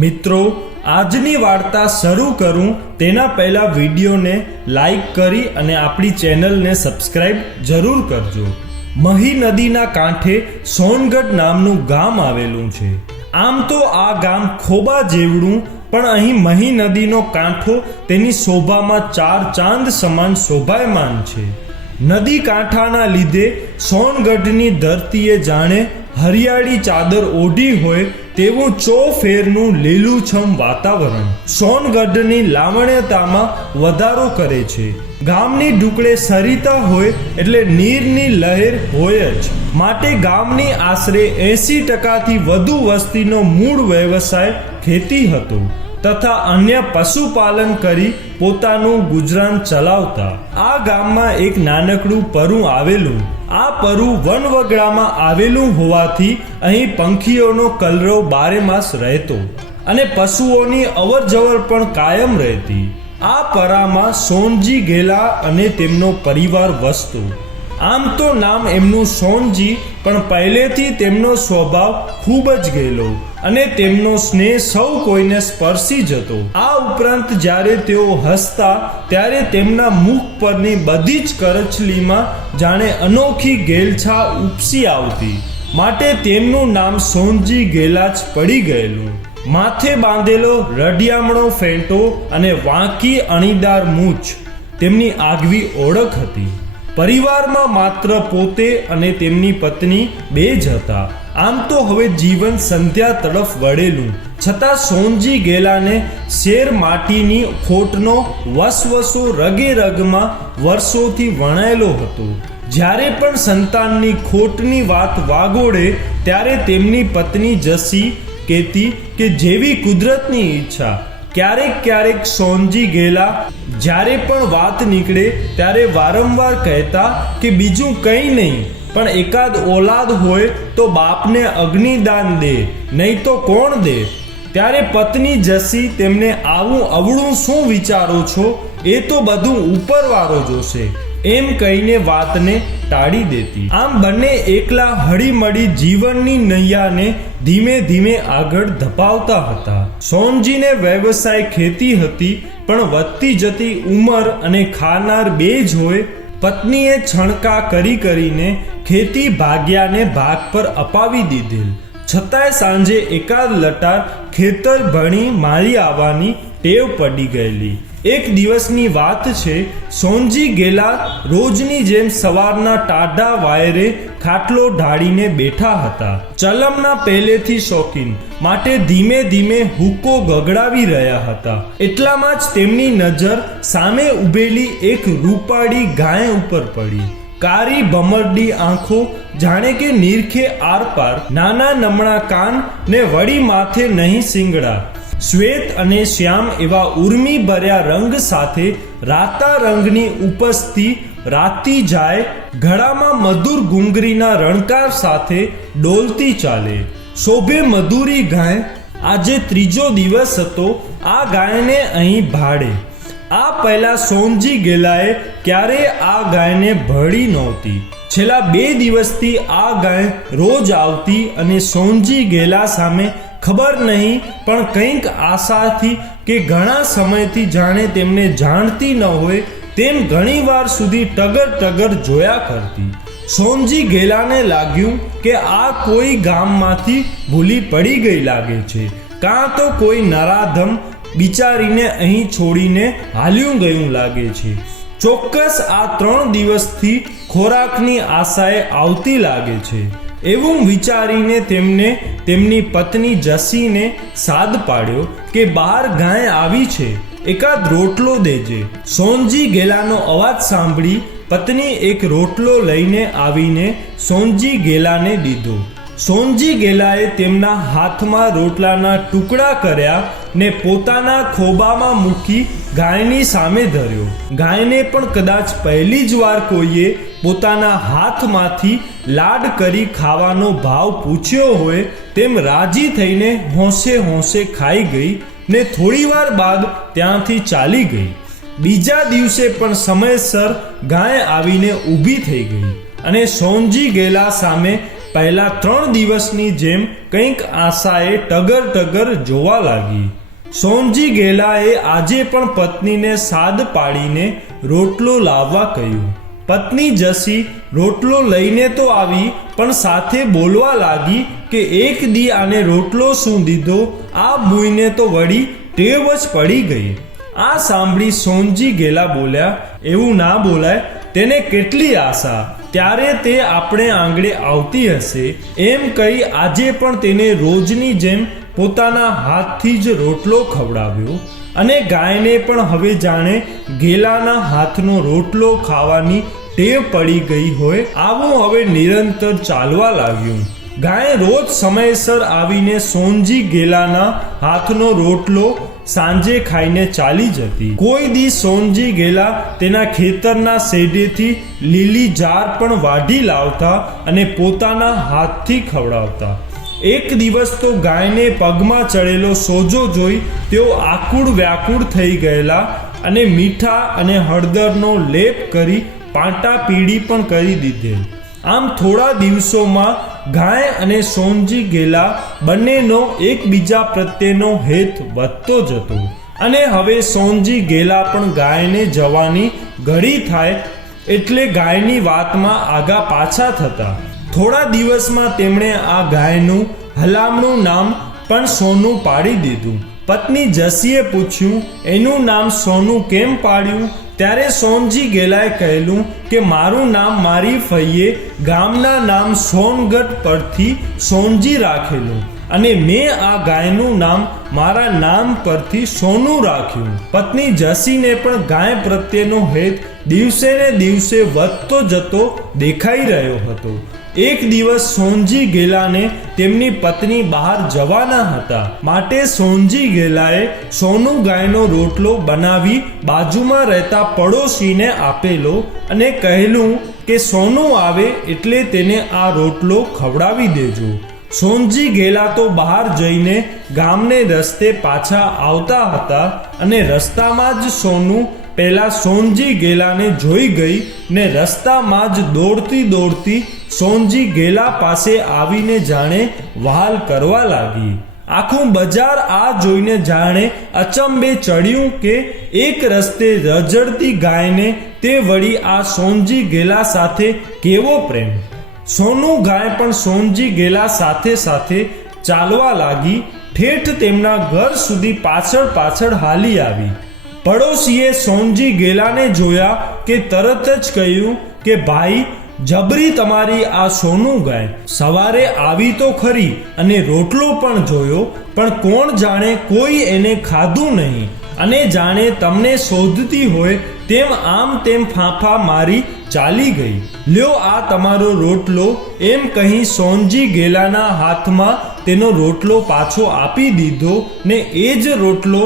મિત્રો, આજની વાર્તા શરૂ કરું તેના પહેલા વિડીયોને લાઈક કરી અને આપણી ચેનલને સબસ્ક્રાઇબ જરૂર કરજો। મહી નદીના કાંઠે સોનગઢ નામનું ગામ આવેલું છે। આમ તો આ ગામ ખોબા જેવડું, પણ અહીં મહી નદીનો કાંઠો તેની શોભામાં ચાર ચાંદ સમાન શોભાયમાન છે। નદી કાંઠાના લીધે સોનગઢની ધરતીએ જાણે હરિયાળી ચાદર ઓઢી હોય તેવું ચોફેરનું લીલુંછમ વાતાવરણ સોનગઢની લાવણ્યતામાં વધારો કરે છે। ગામની ઢુકડે સરિતા હોય એટલે નીરની લહેર હોય જ, માટે ગામની આશરે 80%થી વધુ વસ્તીનો મૂળ વ્યવસાય ખેતી હતો તથા અન્ય પશુપાલન કરી પોતાનું ગુજરાન ચલાવતા। આ ગામમાં એક નાનકડું પરું આવેલું। આ પરું વનવગડામાં આવેલું હોવાથી અહીં પંખીઓનો કલરવ બારેમાસ રહેતો અને પશુઓની અવરજવર પણ કાયમ રહેતી। આ પરામાં સોનજી ગેલા અને તેમનો પરિવાર વસતો। આમ તો નામ એમનું સોનજી, પણ પહેલેથી તેમનો સ્વભાવ ખૂબ જ ગેલો અને તેમનો સ્નેહ સૌ કોઈને સ્પર્શી જતો। આ ઉપરાંત જ્યારે તેઓ હસતા ત્યારે તેમના મુખ પરની બધી જ કરચલીમાં જાણે અનોખી ગેલછા ઉપસી આવતી, માટે તેમનું નામ સોનજી ગેલા જ પડી ગયેલું। માથે બાંધેલો રઢિયામણો ફેંટો અને વાંકી અણીદાર મૂછ તેમની આગવી ઓળખ હતી। પરિવારમાં માત્ર પોતે અને તેમની પત્ની બે જ હતા। આમ તો હવે જીવન સંધ્યા તરફ વળેલું, છતાં સોનજી ગેલાને શેર માટીની ખોટનો વસવસો રગે રગમાં વર્ષોથી વણાયેલો હતો। જ્યારે પણ સંતાનની ખોટની વાત વાગોળે ત્યારે તેમની પત્ની જસી કહેતી કે જેવી કુદરતની ઈચ્છા। ક્યારેક ક્યારેક સોનજી ગેલા જ્યારે પણ વાત નીકળે ત્યારે વારંવાર કહેતા કે બીજું કંઈ નહીં, પણ એકાદ ઓલાદ હોય તો બાપને અગ્નિદાન દે, નહીં તો કોણ દે। ત્યારે પત્ની જસી તેમને આવું અવળું શું વિચારો છો, એ તો બધું ઉપરવાળો જોશે એમ કહીને વાતને ટાળી દેતી। આમ બંને એકલા હળીમળી જીવનની નૈયાને ધીમે ધીમે આગળ ધપાવતા હતા। સોનજીને વ્યવસાય ખેતી હતી, પણ વધતી જતી ઉંમર અને ખાનાર બે જ હોય। પત્નીએ છણકા કરી કરીને ખેતી ભાગ્યાને ભાગ પર અપાવી દીધેલ, છતાંય સાંજે એકાદ લટાર ખેતર ભણી માળી આવવાની ટેવ પડી ગયેલી। એક દિવસની વાત છે, સોનજી ગેલા રોજની જેમ સવારના ટાઢા વાયરે ખાટલો ઢાળીને બેઠા હતા। ચલમના પહેલેથી શોખીન, માટે ધીમે ધીમે હુક્કો ગગડાવી રહ્યા હતા। એટલામાં જ તેમની નજર સામે ઊભેલી એક રૂપાળી ગાય ઉપર પડી। કારી ભમરડી આંખો જાણે કે નીરખે આરપાર, નાના નમણા કાન ને વળી માથે નહીં શિંગડા, શ્વેત અને શ્યામ એવા ઉર્મી ભર્યા રંગ સાથે રાતા રંગની ઉપજથી રાતી જાય, ગળામાં મધુર ગુંગરીના રણકાર સાથે ડોલતી ચાલે, શોભે મધુરી ગાય। આજે ત્રીજો દિવસ હતો આ ગાયને અહીં ભાડે। આ પહેલા સોનજી ગેલાએ ક્યારેય આ ગાયને ભળી નહોતી। છેલ્લા 2 દિવસથી આ ગાય રોજ આવતી અને સોનજી ગેલા સામે ખબર નહીં પણ કંઈક આશાથી કે ઘણા સમયથી જાણે તેમને જાણતી ન હોય તેમ ઘણીવાર સુધી ટગર ટગર જોયા કરતી। સોનજી ગેલાને લાગ્યું કે આ કોઈ ગામમાંથી ભૂલી પડી ગઈ લાગે છે, કાં તો કોઈ નરાધમ બિચારીને અહીં છોડીને હાલ્યું ગયું લાગે છે। ચોક્કસ આ 3 દિવસથી ખોરાકની આશાએ આવતી લાગે છે। એવું વિચારીને તેમને તેમની પત્ની જસીને સાદ પાડ્યો કે બહાર ગાય આવી છે, એકાદ રોટલો દેજે। સોનજી ગેલાનો અવાજ સાંભળી પત્ની એક રોટલો લઈને આવીને સોનજી ગેલાને દીધો। સોનજી ગેલાએ તેમના હાથમાં રોટલાના ટુકડા કર્યા ને પોતાના ખોબામાં મૂકી ગાયની સામે ધર્યો। ગાયને પણ કદાચ પહેલી જ વાર કોઈએ પોતાના હાથમાંથી લાડ કરી ખાવાનો ભાવ પૂછ્યો હોય તેમ રાજી થઈને હોંશે હોંશે ખાઈ ગઈ ને થોડીવાર બાદ ત્યાંથી ચાલી ગઈ। બીજા દિવસે પણ સમયસર ગાય આવીને ઊભી થઈ ગઈ અને સોનજી ગેલા સામે પહેલા 3 દિવસની જેમ કંઈક આશાએ ટગર જોવા લાગી. સોનજી ગેલાએ આજે પણ પત્નીને સાદ પાડીને રોટલો લાવવા કહ્યું. પત્ની જસી રોટલો લઈને તો આવી, પણ સાથે બોલવા લાગી કે એક દી આને રોટલો શું દીધો, આ ભૂઈને તો વળી ટેવ જ પડી ગઈ. આ સાંભળી સોનજી ગેલા બોલ્યા, એવું ના બોલાય, તેને કેટલી આશા, ત્યારે તે આપણે આંગળે આવતી હશે. એમ કહી આજે પણ તેને રોજની જેમ પોતાના હાથથી જ રોટલો ખવડાવ્યો. અને ગાયને પણ હવે જાણે ગેલાના હાથનો રોટલો ખાવાની ટેવ પડી ગઈ હોય આવું હવે નિરંતર ચાલવા લાગ્યું. ગાય રોજ સમયસર આવીને સોનજી ગેલાના હાથનો રોટલો સાંજે ખાઈને ચાલી જતી. કોઈ દી સોનજી ગેલા તેના ખેતરના શેઢેથી લીલી જાર પણ વાઢી લાવતા અને પોતાના હાથથી ખવડાવતા. એક દિવસ તો ગાયને પગમાં ચડેલો સોજો જોઈ તેઓ આકુળ વ્યાકુળ થઈ ગયેલા અને મીઠા અને હળદરનો લેપ કરી પાટા પીળી પણ કરી દીધેલ. આમ થોડા દિવસોમાં ગાય અને સોનજી ગેલા બંનેનો એકબીજા પ્રત્યેનો હેત વધતો જતો અને હવે સોનજી ગેલા પણ ગાયને જવાની ઘડી થાય એટલે ગાયની વાતમાં આગા પાછા થતા. થોડા દિવસમાં તેમણે આ ગાયનું હલામણું નામ પણ સોનું પાડી દીધું. પત્ની જસીએ પૂછ્યું, એનું નામ સોનું કેમ પાડ્યું? ત્યારે સોનજી ગેલાએ કહેલું કે મારું નામ મારી ફઈએ ગામના નામ સોનગઢ પરથી સોનજી રાખેલું અને મેં આ ગાયનું નામ મારા નામ પરથી સોનું રાખ્યું. પત્ની જસીને પણ ગાય પ્રત્યેનો હેત દિવસે ને દિવસે વધતો જતો દેખાઈ રહ્યો હતો. એક દિવસ સોનજી ગેલાને તેમની પત્ની બહાર જવાના હતા, માટે સોનજી ગેલાએ સોનું ગાયનો રોટલો બનાવી બાજુમાં રહેતા પડોશીને આપેલો અને કહેલું કે સોનું આવે એટલે તેને આ રોટલો ખવડાવી દેજો. સોનજી ગેલા તો બહાર જઈને ગામને રસ્તે પાછા આવતા હતા અને રસ્તામાં જ સોનું પહેલા સોનજી ગેલાને જોઈ ગઈ ને રસ્તામાં જ દોડતી સોનજી ગેલા પાસે આવીને જાણે વહાલ કરવા લાગી. આખું બજાર આ જોઈને જાણે અચંબે ચડ્યું કે એક રસ્તે રઝળતી ગાયને તે વળી આ સોનજી ગેલા સાથે કેવો પ્રેમ. સોનું ગાય પણ સોનજી ગેલા સાથે ચાલવા લાગી. ઠેઠ તેમના ઘર સુધી પાછળ હાલી આવી. પડોશીએ સોનજી ગેલાને જોયા કે તરત જ કહ્યું કે ભાઈ, જબરી તમારી આ સોનું ગાય સવારે આવી તો ખરી અને રોટલો પણ જોયો, પણ કોણ જાણે કોઈ એને ખાધું નહીં અને જાણે તમને શોધતી હોય તેમ આમ તેમ ફાંફા મારી ચાલી ગઈ. લ્યો આ તમારો રોટલો, એમ કહી સોનજી ગેલાના હાથમાં તેનો રોટલો પાછો આપી દીધો ને એ જ રોટલો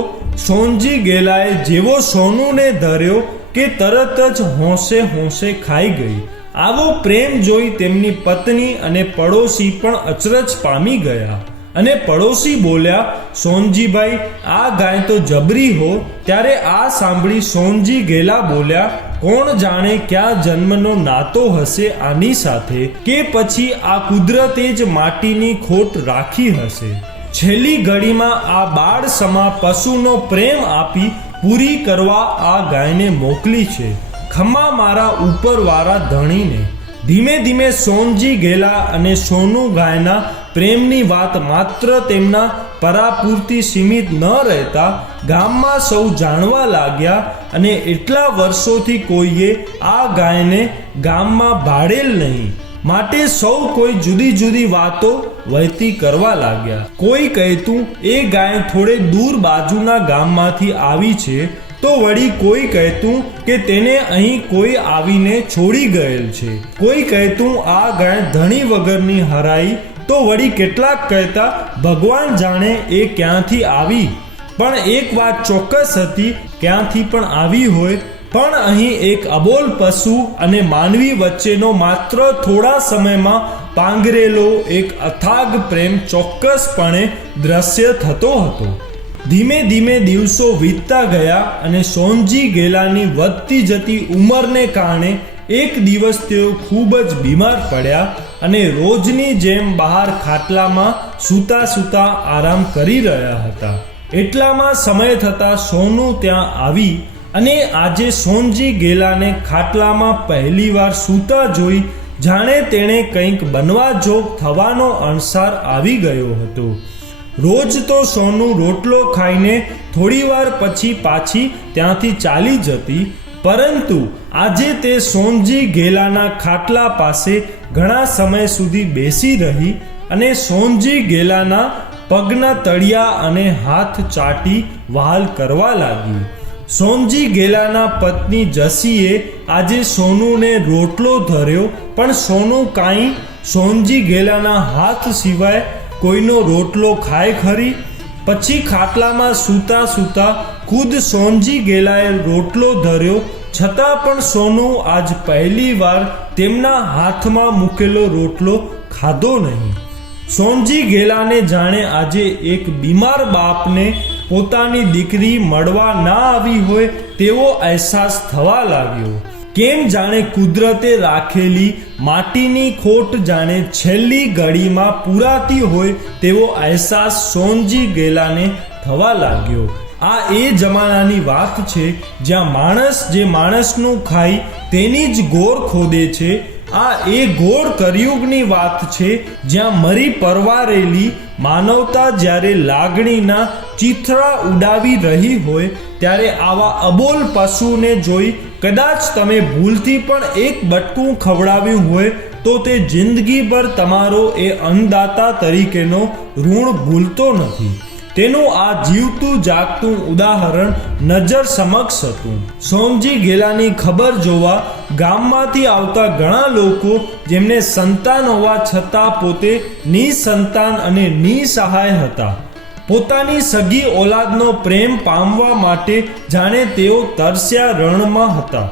સોનજી ગેલાએ જેવો સોનુને ધર્યો કે તરત જ હોંશે ખાઈ ગઈ. આવો પ્રેમ જોઈ તેમની પત્ની અને પડોશી પણ અચરજ પામી ગયા અને પડોશી બોલ્યા, સોનજીભાઈ, આ ગાય તો જબરી હો. ત્યારે આ સાંભળી સોનજી ગેલા બોલ્યા, કોણ જાણે ક્યાં જન્મનો નાતો હશે આની સાથે, કે પછી આ કુદરતે જ માટીની ખોટ રાખી હશે. છેલ્લી ઘડીમાં આ બાળ સમા પશુનો પ્રેમ આપી પૂરી કરવા આ ગાયને મોકલી છે. ખમ્મા મારા ઉપરવાળા ધણીને. ધીમે સોનજી ગેલા અને સોનું ગાયના પ્રેમની વાત માત્ર તેમના પરાપૂરતી સીમિત ન રહેતા ગામમાં સૌ જાણવા લાગ્યા અને એટલા વર્ષોથી કોઈએ આ ગાયને ગામમાં ભાડેલ નહીં, માટે સૌ કોઈ જુદી વાતો વહેતી કરવા લાગ્યા. કોઈ કહેતું એ ગાય થોડે દૂર બાજુના ગામમાંથી આવી છે, તો વળી કોઈ કહેતું કે તેને અહીં કોઈ આવીને છોડી ગયેલ છે. કોઈ કહેતું આ ગાય ધણી વગરની હરાઈ, તો વળી કેટલાક કહેતા ભગવાન જાણે એ ક્યાંથી આવી. પણ એક વાત ચોક્કસ હતી, ક્યાંથી પણ આવી હોય, પણ અહીં એક અબોલ પશુ અને માનવી વચ્ચેનો માત્ર થોડા સમયમાં પાંગરેલો એક અથાગ પ્રેમ ચોક્કસપણે દ્રશ્ય થતો હતો. ધીમે દિવસો વીતતા ગયા અને સોનજી ગેલાની વધતી જતી ઉંમરને કારણે એક દિવસ તેઓ ખૂબ જ બીમાર પડ્યા અને રોજની જેમ બહાર ખાટલામાં સૂતા સૂતા આરામ કરી રહ્યા હતા. એટલામાં સમય થતાં સોનુ ત્યાં આવી અને આજે સોનજી ગેલાને ખાટલામાં પહેલીવાર સૂતા જોઈ જાણે તેણે કંઈક બનવા જોગ થવાનો અણસાર આવી ગયો હતો. રોજ તો સોનુ રોટલો ખાઈને થોડીવાર પછી પાછી ત્યાંથી ચાલી જતી, પરંતુ આજે તે સોનજી ગેલાના ખાટલા પાસે ઘણા સમય સુધી બેસી રહી અને સોનજી ગેલાના પગના તળિયા અને હાથ ચાટી વહાલ કરવા લાગી. સોનજી ગેલાના પત્ની જસીએ આજે સોનુને રોટલો ધર્યો, પણ સોનુ કાંઈ સોનજી ગેલાના હાથ સિવાય કોઈનો રોટલો ખાય ખરી? પછી ખાટલામાં સૂતા સૂતા ખુદ સોનજી ગેલાએ રોટલો ધર્યો, છતાં પણ સોનુ આજ પહેલી વાર તેમના હાથમાં મૂકેલો રોટલો ખાધો નહીં. સોનજી ગેલાને જાણે આજે એક બીમાર બાપને પોતાની દીકરી મળવા ના આવી હોય તેવો અહેસાસ થવા લાગ્યો. કેમ જાણે કુદરતે રાખેલી માટીની ખોટ જાણે છેલ્લી ઘડીમાં પૂરાતી હોય તેવો અહેસાસ સોનજી ગેલાને થવા લાગ્યો. આ એ જમાનાની વાત છે જ્યાં માણસ જે માણસનું ખાઈ તેની જ ગોર ખોદે છે. આ એ ઘોર કળિયુગની વાત છે જ્યાં મરી પરવારેલી માનવતા જ્યારે લાગણીના ચીથડા ઉડાવી રહી હોય ત્યારે આવા અબોલ પશુને જોઈ કદાચ તમે ભૂલથી પણ એક બટકું ખવડાવ્યું હોય તો તે જિંદગીભર તમારો એ અન્નદાતા તરીકેનો ઋણ ભૂલતો નથી. તેનું આ જીવતું જાગતું ઉદાહરણ નજર સમક્ષ હતું. સોનજી ગેલાની ખબર જોવા ગામમાંથી આવતા ઘણા લોકો જેમને સંતાન હોવા છતાં પોતે નિસંતાન અને નિસહાય હતા. પોતાની સગી ઓલાદનો પ્રેમ પામવા માટે જાણે તેઓ તરસ્યા રણમાં હતા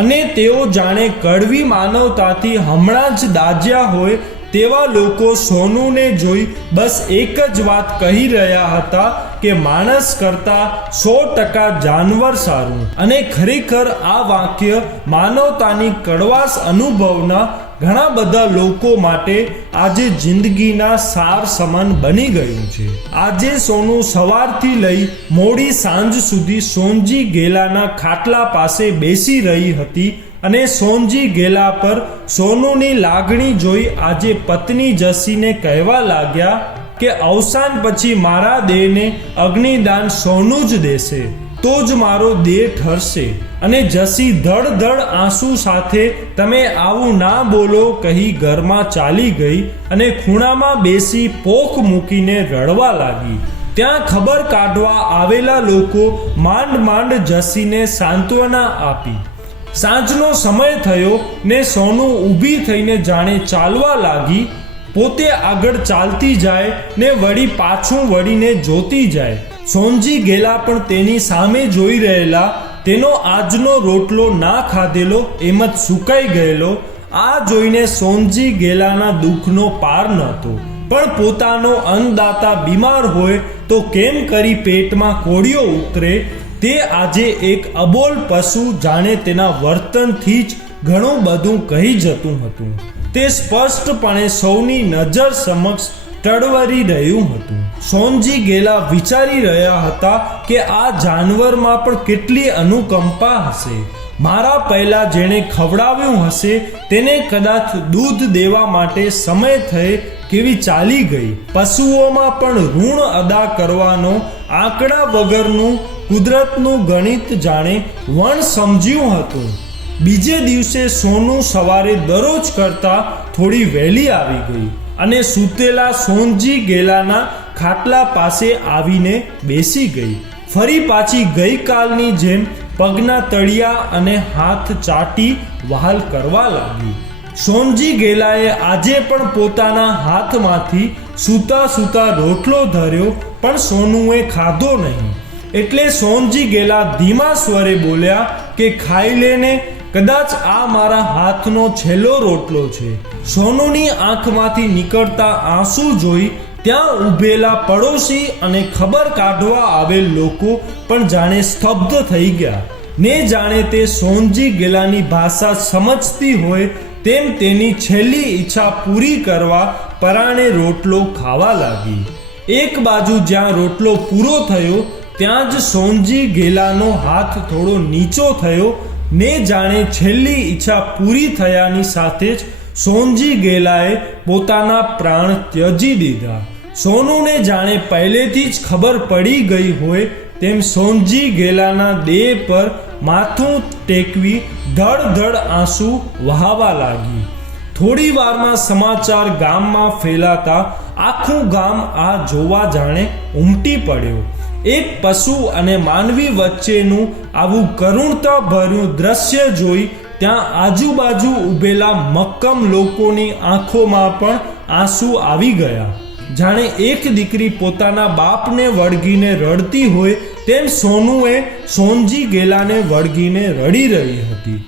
અને તેઓ જાણે કડવી માનવતાથી હમણાં જ દાઝ્યા હોય તેવા લોકો સોનુને જોઈ બસ એક જ વાત કહી રહ્યા હતા કે માણસ કરતાં 100% જાનવર સારું. અને ખરેખર આ વાક્ય માનવતાની કડવાશ અનુભવના ઘણા બધા લોકો માટે આજે જિંદગીના સાર સમાન બની ગયું છે. આજે સોનુ સવારથી લઈ મોડી સાંજ સુધી સોનજી ગેલાના ખાટલા પાસે બેસી રહી હતી અને સોનજી ગેલા પર સોનુની લાગણી જોઈ આજે પત્ની જસીને કહેવા લાગ્યા કે અવસાન પછી મારા દેહને અગ્નિદાન સોનુ જ દેશે તો જ મારો દેહ ઠરશે. અને જસી ધડ ધડ આંસુ સાથે તમે આવું ના બોલો કહી ઘરમાં ચાલી ગઈ અને ખૂણામાં બેસી પોખ મૂકીને રડવા લાગી. ત્યાં ખબર કાઢવા આવેલા લોકો માંડ માંડ જસીને સાંત્વના આપી. સાંજનો સમય થયો ને સોનુ ઊભી થઈને જાણે ચાલવા લાગી. પોતે આગળ ચાલતી જાય ને વળી પાછું વળીને જોતી જાય. સોનજી ગેલા પણ તેની સામે જોઈ રહેલા. તેનો આજનો રોટલો ના ખાધેલો એમ જ સુકાઈ ગયેલો. આ જોઈને સોનજી ગેલાના દુઃખનો પાર નહોતો. પણ પોતાનો અન્નદાતા બીમાર હોય તો કેમ કરી પેટમાં કોળિયો ઉતરે તે આજે એક અબોલ પશુ જાણે તેના વર્તનથી જ ઘણું બધું કહી જતું હતું. તે સ્પષ્ટપણે સૌની નજર સમક્ષ ટળવરી રહ્યું હતું. સોનજી ગેલા વિચારી રહ્યા હતા કે આ જાનવરમાં પણ કેટલી અનુકંપા હશે. મારા પહેલા જેણે ખવડાવ્યું હશે તેને કદાચ દૂધ દેવા માટે સમય થઈ કેવી ચાલી ગઈ. પશુઓમાં પણ ઋણ અદા કરવાનો આંકડા વગરનું કુદરતનું ગણિત જાણે વણ સમજ્યું હતું. બીજે દિવસે સોનુ સવારે દરરોજ કરતા થોડી વહેલી આવી ગઈ અને સૂતેલા સોનજી ગેલાના ખાટલા પાસે આવીને બેસી ગઈ. ફરી પાછી ગઈકાલની જેમ પગના તળિયા અને હાથ ચાટી વહાલ કરવા લાગી. સોનજી ગેલાએ આજે પણ પોતાના હાથમાંથી સૂતા સૂતા રોટલો ધર્યો, પણ સોનુએ ખાધો નહીં. એટલે સોનજી ગેલા ધીમા સ્વરે બોલ્યા કે ખાઈ લેને, કદાચ આ મારા હાથનો છેલ્લો રોટલો છે. સોનુની આંખમાંથી નીકળતા આંસુ જોઈ ત્યાં ઊભેલા પડોશી અને ખબર કાઢવા આવેલ લોકો પણ જાણે સ્તબ્ધ થઈ ગયા ને જાણે તે સોનજી ગેલાની ભાષા સમજતી હોય તેમ તેની છેલ્લી ઈચ્છા પૂરી કરવા પરાણે રોટલો ખાવા લાગી. એક બાજુ જ્યાં રોટલો પૂરો થયો ત્યાં જ સોનજી ગેલાનો હાથ થોડો નીચો થયો ને જાણે છેલ્લી ઈચ્છા પૂરી થયાની સાથે જ સોનજી ગેલાએ પોતાના પ્રાણ ત્યજી દીધા. સોનુને જાણે પહેલેથી જ ખબર પડી ગઈ હોય તેમ સોનજી ગેલાના દેહ પર માથું ટેકવી ધડ ધડ આંસુ વહાવા લાગી. થોડી વારમાં સમાચાર ગામમાં ફેલાતા આખું ગામ આ જોવા જાણે ઉમટી પડ્યો. એક પશુ અને માનવી વચ્ચેનું આવું કરુણતા ભર્યું દ્રશ્ય જોઈ ત્યાં આજુબાજુ ઊભેલા મક્કમ લોકોની આંખોમાં પણ આંસુ આવી ગયા. જાણે એક દીકરી પોતાના બાપને વળગીને રડતી હોય તેમ સોનુએ સોનજી ગેલાને વળગીને રડી રહી હતી.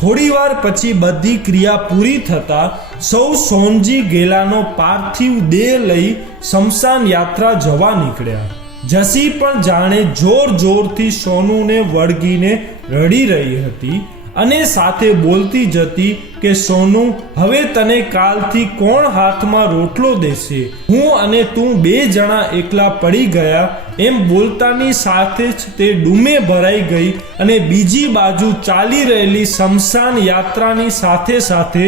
થોડી વાર પછી બધી ક્રિયા પૂરી થતા સૌ સોનજી ગેલાનો પાર્થિવ દેહ લઈ શમશાન યાત્રા જવા નીકળ્યા. જસી પણ જાણે જોર જોરથી સોનુને વળગીને રડી રહી હતી અને સાથે બોલતી જતી કે સોનુ, હવે તને કાલથી કોણ હાથમાં રોટલો દેશે? હું અને તું બે જણા એકલા પડી ગયા. એમ બોલતાની સાથે જ તે ડૂમે ભરાઈ ગઈ અને બીજી બાજુ ચાલી રહેલી શમશાન યાત્રાની સાથે સાથે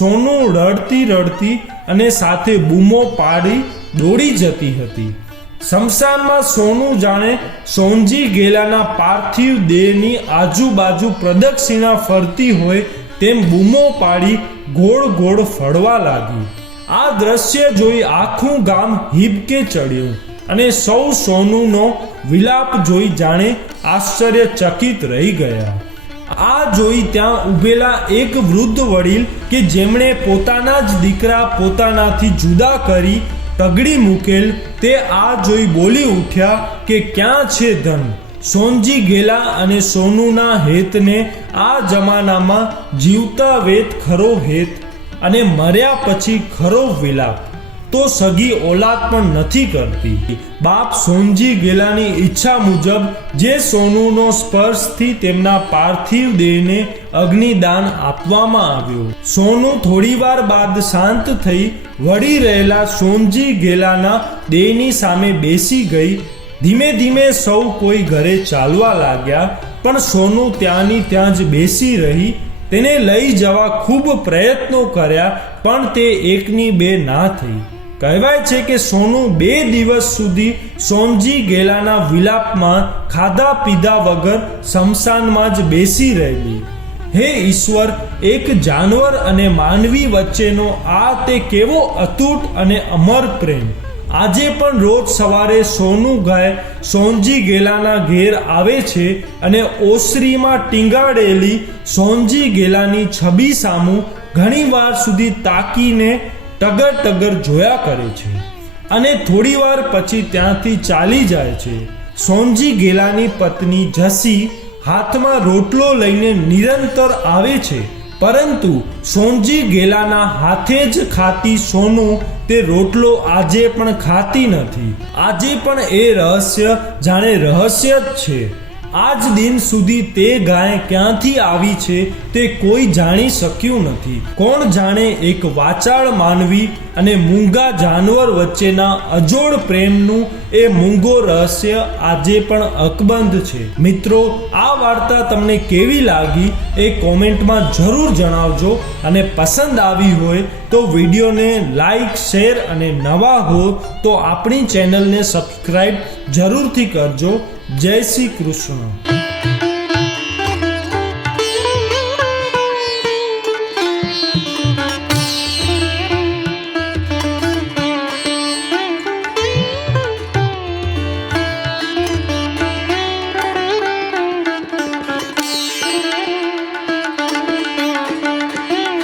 સોનુ રડતી રડતી અને સાથે બૂમો પાડી દોડી જતી હતી. શમશાનમાં સોનુ જાણે સોનજી ગેલાના પાર્થિવ દેહની આજુબાજુ પ્રદક્ષિણા ફરતી હોય તેમ બૂમો પાડી ગોળ ગોળ ફરવા લાગી. આ દ્રશ્ય જોઈ આખું ગામ હિબકે ચડ્યું અને સૌ સોનુનો વિલાપ જોઈ જાણે આશ્ચર્યચકિત રહી ગયા. આ જોઈ ત્યાં ઊભેલા એક વૃદ્ધ વડીલ કે જેમણે પોતાના જ દીકરા પોતાનાથી જુદા કરી તગડી મૂકેલ તે આ જોઈ બોલી ઉઠ્યા કે ક્યાં છે ધન? સોનજી ગેલા અને સોનુના હેતને આ જમાનામાં જીવતા વેત ખરો હેત અને મર્યા પછી ખરો વિલાપ તો સગી ઓલાદ પણ નથી કરતી. બાપ સોનજી ગેલાની ઈચ્છા મુજબ જે સોનુનો સ્પર્શથી તેમના પાર્થિવ દેહને અગ્નિદાન આપવામાં આવ્યો. સોનુ થોડીવાર બાદ શાંત થઈ વળી રહેલા સોનજી ગેલાના દેહની સામે બેસી ગઈ. ધીમે ધીમે સૌ કોઈ ઘરે ચાલવા લાગ્યા પણ સોનુ ત્યાંની ત્યાં જ બેસી રહી. તેને લઈ જવા ખૂબ પ્રયત્નો કર્યા પણ તે એકની બે ના થઈ. કહેવાય છે કે સોનુ 2 દિવસ સુધી સોનજી ગેલાના વિલાપમાં ખાધા પીધા વગર શમશાનમાં જ બેસી રહેલી. હે ઈશ્વર, એક જાનવર અને માનવી વચ્ચેનો આ તે કેવો અતૂટ અને અમર પ્રેમ! આજે પણ રોજ સવારે સોનુ ગાય સોનજી ગેલાના ઘેર આવે છે અને ઓસરીમાં ટીંગાડેલી સોનજી ગેલાની છબી સામું ઘણી વાર સુધી તાકીને ટગર ટગર જોયા કરે છે અને થોડી વાર પછી ત્યાંથી ચાલી જાય છે. સોનજી ગેલાની પત્ની જસી હાથમાં રોટલો લઈને નિરંતર આવે છે પરંતુ સોનજી ગેલાના હાથે જ ખાતી સોનુ તે રોટલો આજે પણ ખાતી નથી. આજે પણ એ રહસ્ય જાણે રહસ્ય જ છે. આજ દિન સુધી તે ગાય ક્યાંથી આવી છે તે કોઈ જાણી શક્યું નથી. કોણ જાણે એક વાચાળ માનવી અને મૂંગા જાનવર વચ્ચેના અજોડ પ્રેમનું એ મૂંગો રહસ્ય આજે પણ અકબંધ છે. મિત્રો, આ વાર્તા તમને કેવી લાગી એ કોમેન્ટમાં જરૂર જણાવજો અને પસંદ આવી હોય તો વિડીયોને લાઈક, શેર અને નવા હો તો આપણી ચેનલને સબસ્ક્રાઈબ જરૂરથી કરજો. જય શ્રી કૃષ્ણ.